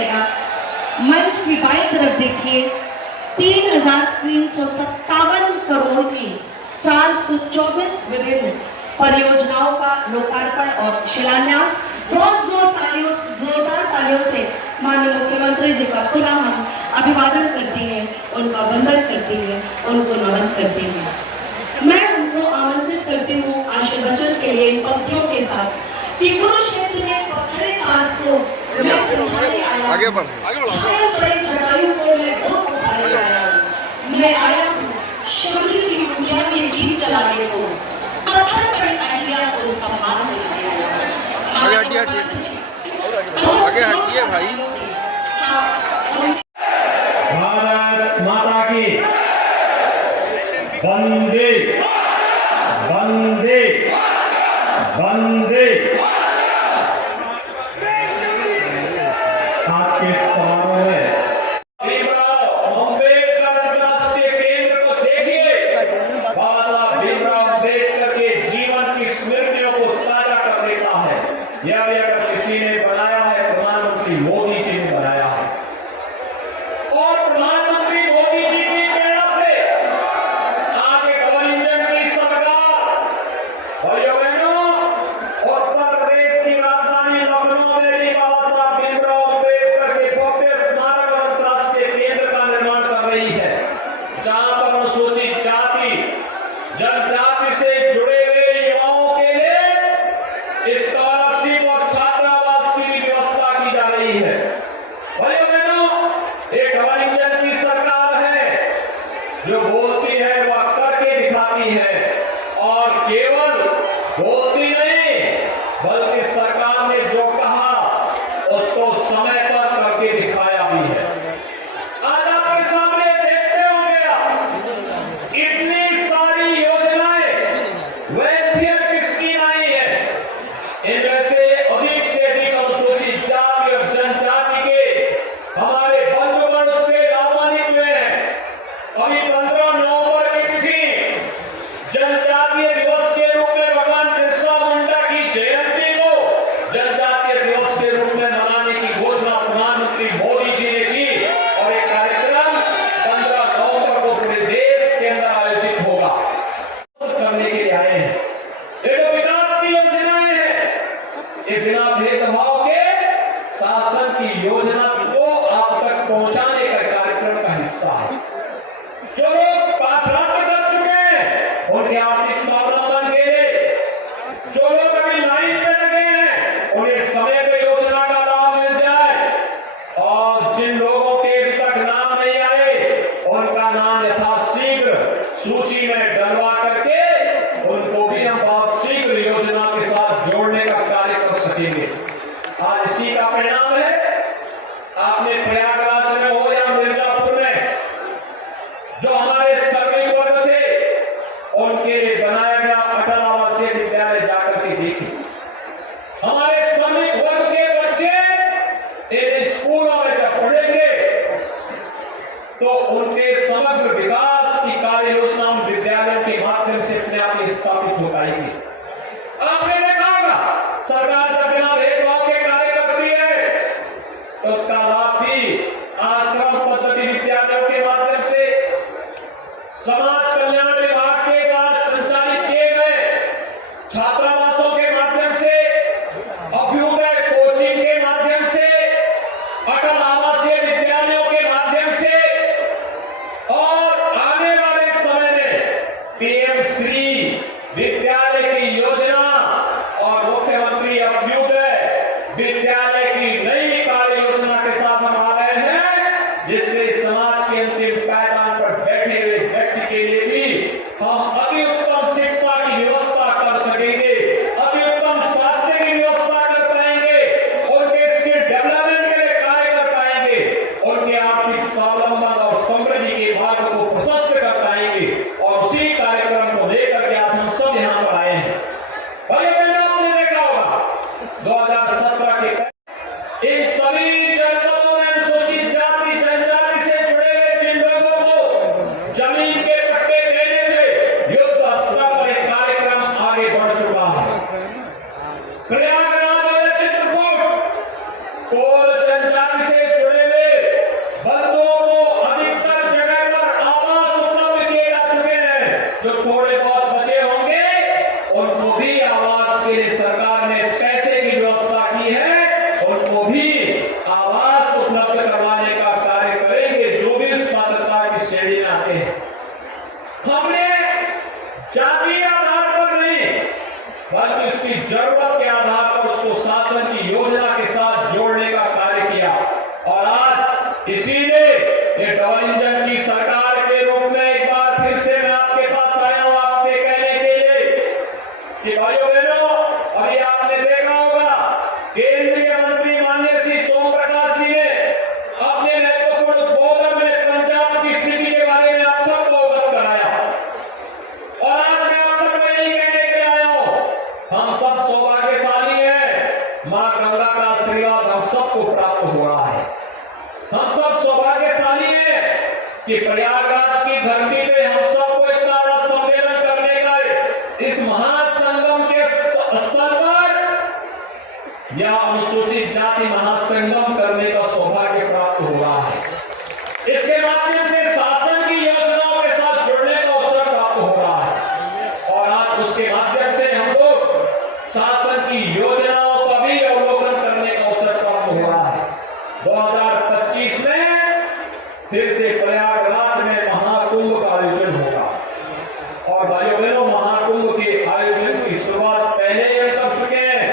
रहेगा। मंच की बाईं तरफ देखिए, 3,357 करोड़ की 424 विभिन्न परियोजनाओं का लोकार्पण और शिलान्यास। बहुत जोरदार तालियों से माननीय मुख्यमंत्री जी का खुला हम अभिवादन करती हैं, उनका वंदन करती हैं, उनको नमन करती हैं। मैं उनको आमंत्रित करती हूँ आशीर्वचन के लिए इन पंक्तियों के साथ कि कुरुक्षेत्र में पकड़े हाथ को मैं समझाने आया, आगे बढ़ बड़े जटायु को मैं बहुत उठाने आया हूँ। मैं आया हूँ शब्द की दुनिया में जीत चलाने को, पत्थर पर अहिल्या को संभालने आया हूँ। आगे हटिए भाई। भारत माता की वंदे वंदे वंदे। आज के समारोह में भीमराव अम्बेडकर अंतर्राष्ट्रीय केंद्र को देखिए, बाबा साहब भीमराव अम्बेडकर के जीवन की स्मृतियों को ताजा कर देता है। यह भी अगर किसी ने बनाया है, प्रधानमंत्री मोदी जी ने बनाया है। और प्रधानमंत्री मोदी जी की प्रेरणा से आज एक डबल इंजन की सरकार, भाइयों बहनों, उत्तर प्रदेश की राजधानी लखनऊ में भी बाबा साहब भीमराव अम्बेडकर के भव्य स्मारक और अंतर्राष्ट्रीय केंद्र का निर्माण कर रही है, जहां पर अनुसूचित जाति जनजाति से जुड़े हुए युवाओं के लिए स्कॉलरशिप और छात्रावास की भी व्यवस्था की जा रही है। भाइयों बहनों, एक डबल इंजन की सरकार है, जो बोलती है वह करके दिखाती है, और केवल बोलती नहीं बल्कि सरकार ने जो कहा उसको समय पर करके दिखाया भी है। आज आपके सामने देखते होंगे इतनी सारी योजनाएं, वेलफेयर की स्कीम आई है, इनमें से अधिक अनुसूचित जाति और जनजाति के हमारे बंधुगण उससे लाभान्वित हुए हैं। अभी 15 नवंबर की तिथि जनजातीय दिवस के रूप में भगवान बिरसा मुंडा की जयंती को जनजातीय दिवस के रूप में मनाने की घोषणा प्रधानमंत्री मोदी जी ने की, और एक कार्यक्रम 15 नवंबर को पूरे देश के अंदर आयोजित होगा। करने के लिए आए हैं। ये तो विकास की योजनाएं हैं, ये बिना भेदभाव के शासन की योजना को आप तक पहुंचाने का कार्यक्रम का हिस्सा है। जो लोग प्राप्त कर चुके हैं उनके आर्थिक स्वावलंबन के लिए, जो लोग अभी लाइन पे लगे हैं उन्हें समय पे योजना का लाभ मिल जाए, और जिन लोगों के अभी तक नाम नहीं आए उनका नाम यथाशीघ्र सूची में डलवा करके उनको भी हम बहुत शीघ्र योजना के साथ जोड़ने का कार्य कर सकेंगे। आज इसी का परिणाम है, आपने प्रयागराज में हो या मिर्जापुर में जो हमारे श्रमिक वर्ग थे उनके लिए बनाया गया अटल आवासीय विद्यालय जाकर के देखे। हमारे श्रमिक वर्ग के बच्चे इन स्कूलों में जब पढ़ेंगे तो उनके समग्र विकास की कार्य योजना विद्यालयों के माध्यम से अपने आप स्थापित हो पाएगी। आपने देखा होगा सरकार जब बिना भेदभाव के कार्य करती है तो उसका लाभ भी आश्रम पद्धति विद्यालयों के माध्यम से, समाज कल्याण विभाग के द्वारा संचालित किए गए छात्रावासों के माध्यम से, अभ्युदय कोचिंग के माध्यम से, अटल आवासीय विद्यालयों के माध्यम से, और आने वाले समय में पीएम श्री विद्यालय की योजना और मुख्यमंत्री अभ्युदय विद्यालय की नई कार्य योजना के साथ हम आ रहे हैं, जिससे समाज के अंतिम पायदान पर बैठे हुए व्यक्ति के लिए भी हम अति उत्तम शिक्षा की व्यवस्था कर सकेंगे, अति उत्तम स्वास्थ्य की व्यवस्था कर पाएंगे, उनके स्किल डेवलपमेंट के लिए कार्य कर पाएंगे, उनके आर्थिक स्वावलंबन और समृद्धि के मार्ग को प्रशस्त कर पाएंगे। और उसी कार्यक्रम को लेकर के आज हम सब यहाँ पर आए हैं। भाइयों बहनों, आपने देखा होगा 2017 के इन सभी जनपदों में अनुसूचित जाति जनजाति से जुड़े हुए जिन लोगों को जमीन के पट्टे देने थे, युद्ध स्तर पर एक कार्यक्रम आगे बढ़ चुका है। प्रयागराज और चित्रकूट कोल जनजाति से हम सब सौभाग्यशाली हैं कि प्रयागराज की धरती पे हम सबको इतना बड़ा सम्मेलन करने का इस महासंगम के स्तर पर या अनुसूचित जाति महासंगम करने का सौभाग्य प्राप्त हो रहा है। इसके माध्यम से शासन की योजनाओं के साथ जुड़ने का अवसर प्राप्त हो रहा है और आज उसके माध्यम से हम लोग शासन की योजनाओं का भी अवलोकन करने का अवसर प्राप्त हो रहा है। 2025 में फिर से प्रयागराज में महाकुंभ का आयोजन होगा और भाइयों बहनों, महाकुंभ के आयोजन की शुरुआत पहले ही हम कर चुके हैं।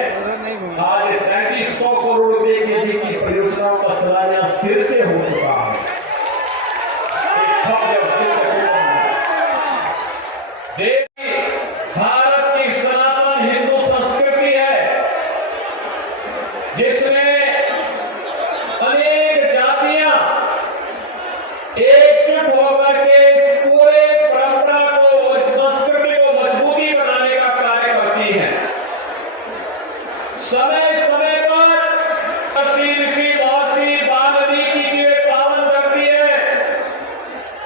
आज 3300 करोड़ रुपए की परियोजनाओं का शिलान्यास फिर से हो चुका है। भारत की सनातन हिंदू संस्कृति है जिसमें अनेक जातियां एकजुट होकर के इस पूरे परंपरा को, इस संस्कृति को मजबूती बनाने का कार्य करती है। समय समय पर ऋषि महर्षि वाल्मीकि की वे पावन धरती है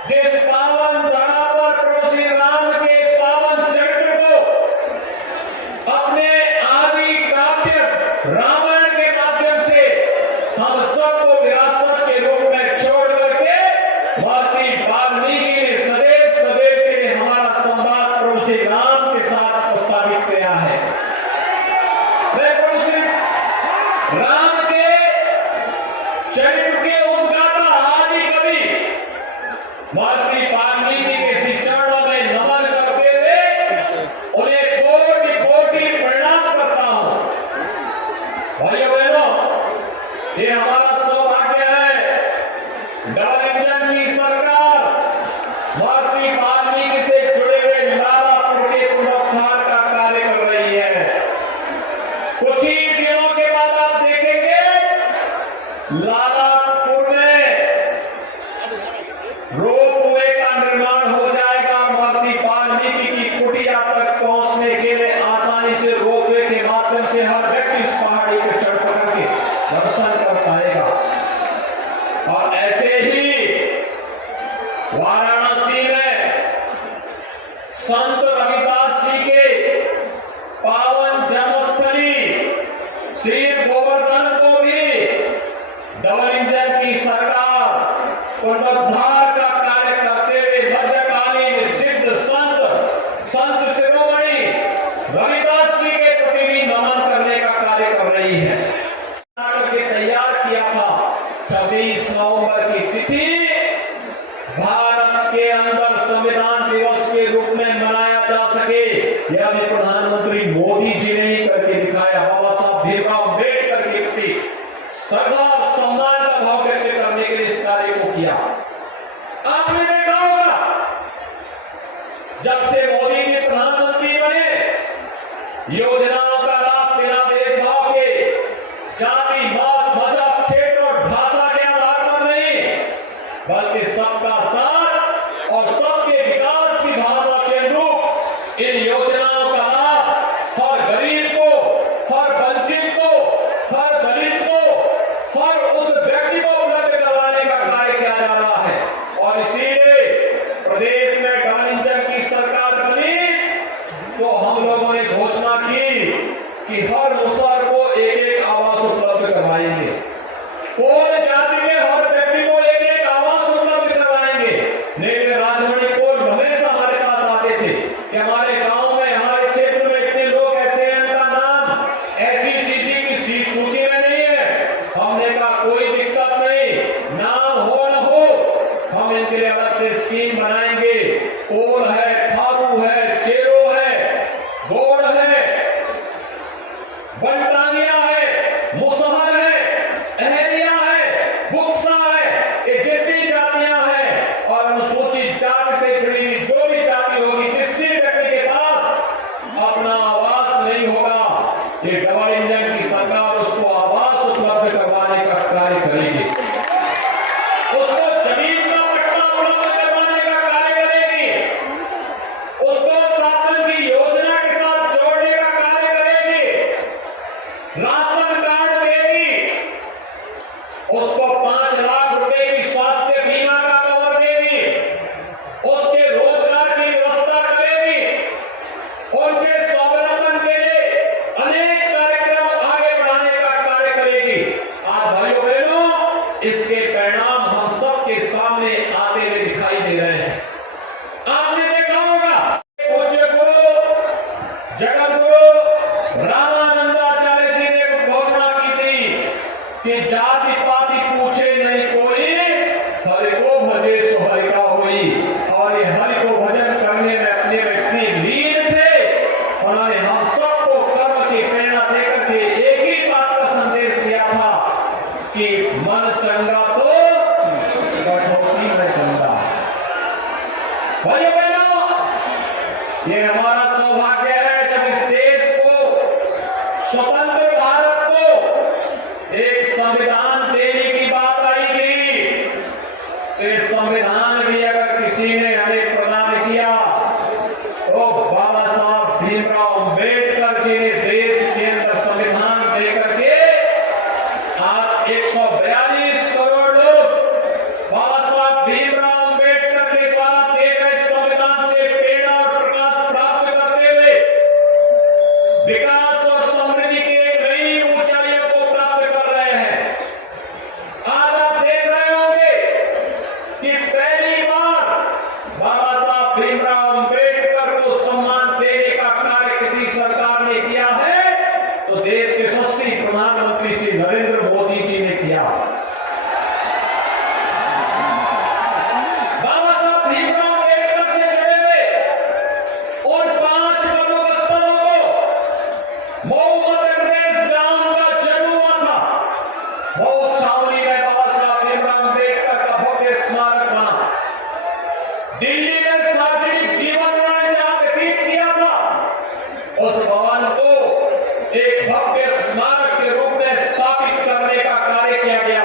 जिस पावन धरा पर प्रभु श्री राम के पावन चरित्र को अपने आदि काव्य रामायण के माध्यम से हम सबको विरासत के रूप में छोड़ करके महर्षि वाल्मीकि ने सदैव सदैव के लिए हमारा संवाद प्रभु श्री राम के साथ प्रस्तावित किया है। मैं प्रभु श्री राम के चरित्र के उद्गाता आदि कवि महर्षि वाल्मीकि के श्री चरणों में नमन करते हुए उन्हें कोटि कोटि प्रणाम करता हूं। भाइयों बहनों, ये हमारा सौभाग्य है। डबल इंजन की सरकार महर्षि वाल्मीकि से जुड़े हुए लालापुर के पुनरुद्धार का कार्य कर रही है। कुछ ही दिनों के बाद आप देखेंगे लालापुर में रोपवे का निर्माण हो जाएगा। महर्षि वाल्मीकि की कुटिया तक पहुंचने के लिए आसानी से रोपवे के माध्यम से हर व्यक्ति इस पहाड़ी पर चढ़ करके दर्शन कर पाएगा। और ऐसे ही वाराणसी में संत रविदास जी के पावन जन्मस्थली श्री गोवर्धन को भी डबल इंजन की सरकार पुनरुद्धार का कार्य करते हुए मध्यकालीन सिद्ध संत शिरोमणि रविदास जी के प्रति भी नमन करने का कार्य कर रही है। तैयार किया था 26 नवंबर की तिथि भारत के अंदर संविधान दिवस के रूप में मनाया जा सके, यह भी प्रधानमंत्री मोदी जी ने ही करके दिखाया। बाबा साहब भीमराव अम्बेडकर के प्रति श्रद्धा और सम्मान का भाव व्यक्त करने के लिए इस कार्य को किया। आपने देखा होगा जब से मोदी जी प्रधानमंत्री बने, योजनाओं का लाभ बिना भेदभाव के जाति, मत, मजहब, क्षेत्र और भाषा के आधार पर नहीं, बल्कि सबका साथ और सबके विकास की भावना के अनुरूप इन योजनाओं का लाभ हर गरीब को, हर वंचित को, हर दलित को, हर उस व्यक्ति को उपलब्ध करवाने का कार्य किया जा रहा है। और इसीलिए प्रदेश में डबल इंजन की सरकार बनी तो हम लोगों ने घोषणा की कि हर मुसहर को एक आवास उपलब्ध करवाएंगे। कोल जाति के हर व्यक्ति को एक आवास उपलब्ध करवाएंगे। लेकिन राजमणि कोल हमेशा हमारे पास आते थे कि हमारे गांव में, हमारे क्षेत्र में इतने लोग ऐसे हैं, उनका नाम SECC की सूची में नहीं है। हमने कहा कोई दिक्कत नहीं, नाम हो न हो, हम इनके लिए अलग से स्कीम बनाएंगे। कोल है, थारू है, चेरो है, गोड़ है, बंटानिया है, मुसहर है, अहरिया है, बुक्सा है, ये जितनी जातियां हैं और अनुसूचित जाति से जुड़ी हुई जो भी जाति होगी, जिस भी व्यक्ति के पास अपना आवास नहीं होगा, ये डबल इंजन की सरकार उसको आवास उपलब्ध करवाने का कार्य करेगी। उसको जमीन का पट्टा उपलब्ध करवाने का कार्य करेगी। उसको शासन की योजना के साथ जोड़ने का कार्य करेगी। राशन कार्ड देगी। उसको 5 लाख इसके परिणाम हम सबके सामने आते हुए दिखाई दे रहे हैं। आपने देखा होगा पूज्य गुरु जगत गुरु रामानंदाचार्य जी ने घोषणा की थी कि जाति पाति पूछे नहीं कोई, हरि को भजे सो हरि का होई। और ये हरि को भजन करने में अपने व्यक्ति लीन थे। उन्होंने हम सबको कर्म की प्रेरणा देकर के एक ही बात का संदेश दिया था कि मन चंगा तो कठौती में चंगा। भाइयों बहनों, ये हमारा सौभाग्य है जब इस देश को, स्वतंत्र भारत को एक संविधान देने की बात आएगी। तो संविधान भी अगर किसी ने हमें प्रदान किया तो बाबा साहब भीमराव अंबेडकर जी ने देश के अंदर संविधान देकर के आज 142 करोड़ लोग बाबा साहब भीमराव अंबेडकर के द्वारा दिए गए संविधान से प्रेरणा और प्रकाश प्राप्त करते हुए विकास और समृद्धि की एक नई ऊंचाइयों को प्राप्त कर रहे हैं। आज आप देख रहे होंगे कि पहली बार बाबा साहब भीमराव अंबेडकर को सम्मान देने का कार्य किसी सरकार ने किया है तो देश के यशस्वी प्रधानमंत्री श्री नरेंद्र मोदी जी ने किया। बाबा साहब भीमराव अंबेडकर से जुड़े हुए उन 5 प्रमुख स्थलों को मऊ मध्य प्रदेश जहां उनका जन्म हुआ था, मऊ छावनी में बाबा साहब भीमराव अंबेडकर का भव्य स्मारक बना। दिल्ली में सार्वजनिक जीवन उन्होंने जहां व्यतीत किया था, उस भवन को एक भव्य स्मारक के रूप में स्थापित करने का कार्य किया गया।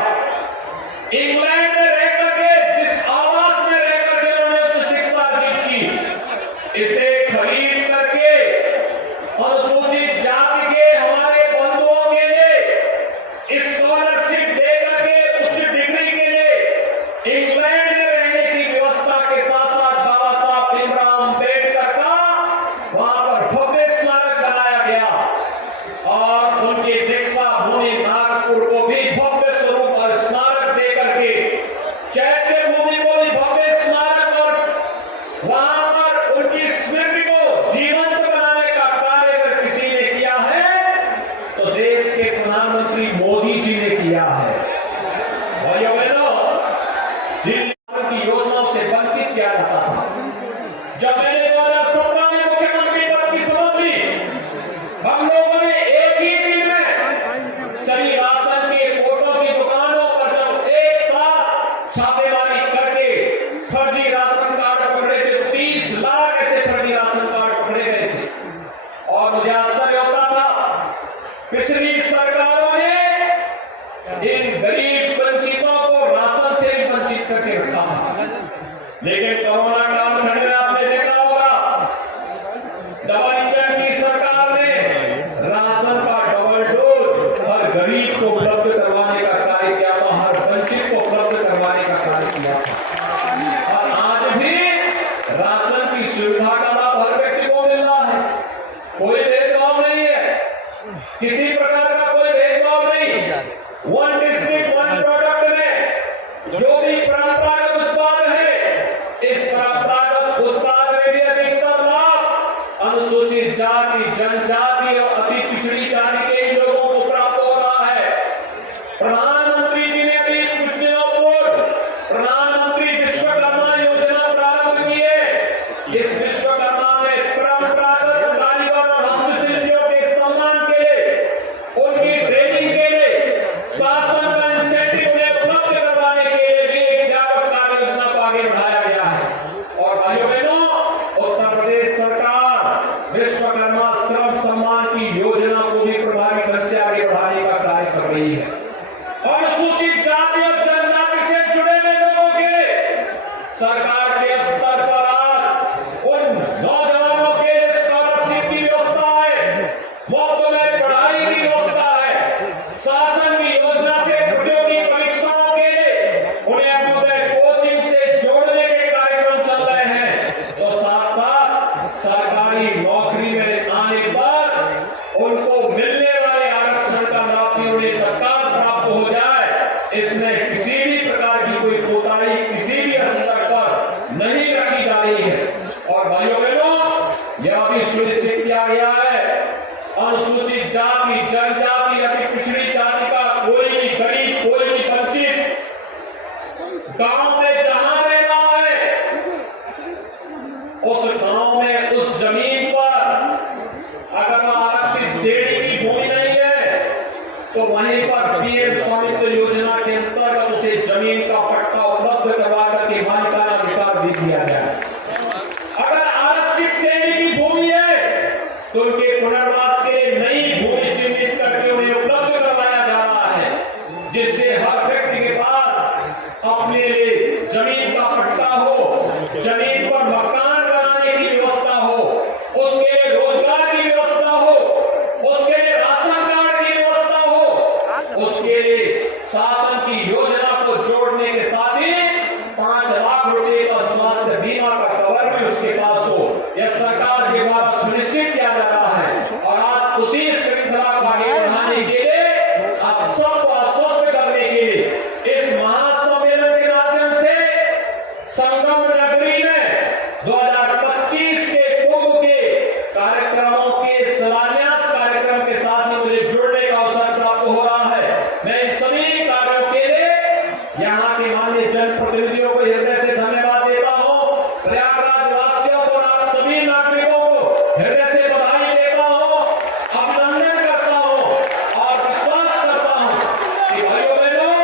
इंग्लैंड में रहकर के, जिस आवास में रहकर के उन्होंने उच्च शिक्षा अर्जित की, इसे खरीद करके अनुसूचित जाति के हमारे बंधुओं के लिए स्कॉलरशिप दे करके उच्च डिग्री के लिए इंग्लैंड में रहने की व्यवस्था के साथ साथ बाबा साहब भीमराव अंबेडकर का वहां पर भव्य स्मारक बनाया गया और उनके दीक्षा भूमि नागपुर को भी भव्य स्वरूप और स्मारक दे करके, चैत्य भूमि को भी भव्य स्मारक और वहां पर उनकी स्मृति को जीवंत बनाने का कार्य अगर किसी ने किया है तो देश के प्रधानमंत्री मोदी जी ने किया है। भाइयों बहनों, दिल्ली की योजनाओं से वंचित किया जाता था। जब मैंने 2017 में मुख्यमंत्री पद की शपथ ली, हम लोगों ने एक ही दिन में सभी राशन के कोटों की दुकानों पर जब एक साथ छापेमारी करके फर्जी राशन कार्ड पकड़े थे, 30 लाख ऐसे फर्जी राशन कार्ड पकड़े गए थे। और मुझे आश्चर्य होता था, पिछली सरकारों ने इन गरीब वंचितों को राशन से वंचित करके रखा था, लेकिन कोरोना काल में आपने देखा होगा डबल इंजन की सरकार ने राशन का डबल डोज हर गरीब को उपलब्ध करवाने का कार्य किया था, हर वंचित को उपलब्ध करवाने का कार्य किया था। और आज भी राशन की सुविधा का लाभ हर व्यक्ति को मिल रहा है। कोई भेदभाव नहीं है, किसी प्रकार का कोई भेदभाव नहीं। वन डिस्ट्रिक्ट वन प्रोडक्ट में जो भी परंपरागत उत्पाद है, इस परंपरागत उत्पाद में भी अधिकतर लाभ अनुसूचित जाति, जनजाति और अति पिछड़ी जाति के लोगों को प्राप्त हो रहा है। प्रधानमंत्री जी ने अभी कुछ दिनों पूर्व प्रधानमंत्री विश्वकर्मा योजना प्रारंभ की है। इस विश्वकर्मा में परंपरागत कारीगर और हस्तशिल्पियों के सम्मान के लिए, उनकी ट्रेनिंग के लिए, शासन का इंसेंटिव उन्हें उपलब्ध करवाने के लिए भी एक व्यापक कार्य योजना को आगे बढ़ाया गया है। और भाइयों बहनों, उत्तर प्रदेश सरकार विश्वकर्मा श्रम सम्मान की योजना को भी प्रभावी ढंग से आगे बढ़ाने का कार्य कर रही है। और अनुसूचित जाति और जनजाति से जुड़े हुए लोगों के लिए सरकार के स्तर पर आज उन नौजवानों के लिए स्कॉलरशिप की व्यवस्था है, मुफ्त में पढ़ाई की व्यवस्था है। शासन की योजना से प्रतियोगी परीक्षाओं के लिए उन्हें अपने कोचिंग से जोड़ने के कार्यक्रम चल रहे हैं। तो साथ साथ सरकारी नौकरी में आने पर उनको मिलने वाले आरक्षण का लाभ भी उन्हें तत्काल प्राप्त हो जाए, इसमें किसी सुनिश्चित किया गया है। अनुसूचित जाति, जनजाति, अति पिछड़ी जाति का कोई भी गरीब, कोई भी वंचित गांव में जहां रहना है, उस गांव में उस जमीन पर अगर आरक्षित श्रेणी की भूमि नहीं है तो वहीं पर पीएम स्वामित्व योजना के अंतर्गत उसे जमीन का पट्टा उपलब्ध करवा करके मालिकाना अधिकार भी दिया जाए। अगर आरक्षित श्रेणी की भूमि है तो उनके पुनर्वास के लिए नई भूमि चिन्हित करके उन्हें उपलब्ध करवाया जा रहा है, जिससे हर व्यक्ति के पास अपने लिए जमीन का पट्टा हो, जमीन पर मकान बनाने की व्यवस्था हो, उसके लिए रोजगार की व्यवस्था हो, उसके लिए राशन कार्ड की व्यवस्था हो, उसके लिए शासन की योजना को जोड़ने के साथ ही 5 लाख रुपए का स्वास्थ्य बीमा का कवर भी उसके पास हो। यह सरकार के द्वारा सुनिश्चित किया जा रहा है और आज उसी श्रृंखला को आगे बढ़ाने के लिए, आप सबको आश्वस्त करने के लिए इस महासम्मेलन के माध्यम से संगम नगरी में 2025 के कुंभ के कार्यक्रमों के शिलान्यास कार्यक्रम के साथ में मुझे जुड़ने का अवसर प्राप्त हो रहा है। मैं इन सभी कार्यों के लिए यहाँ के माननीय जनप्रतिनिधियों को हृदय से धन्यवाद देता हूँ। प्रयागराज वासियों को, आप सभी नागरिकों को हृदय से बधाई देता हूँ, अभिनंदन करता हूँ और विश्वास करता हूँ कि भाइयों बहनों,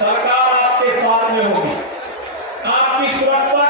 सरकार आपके साथ में होगी, आपकी सुरक्षा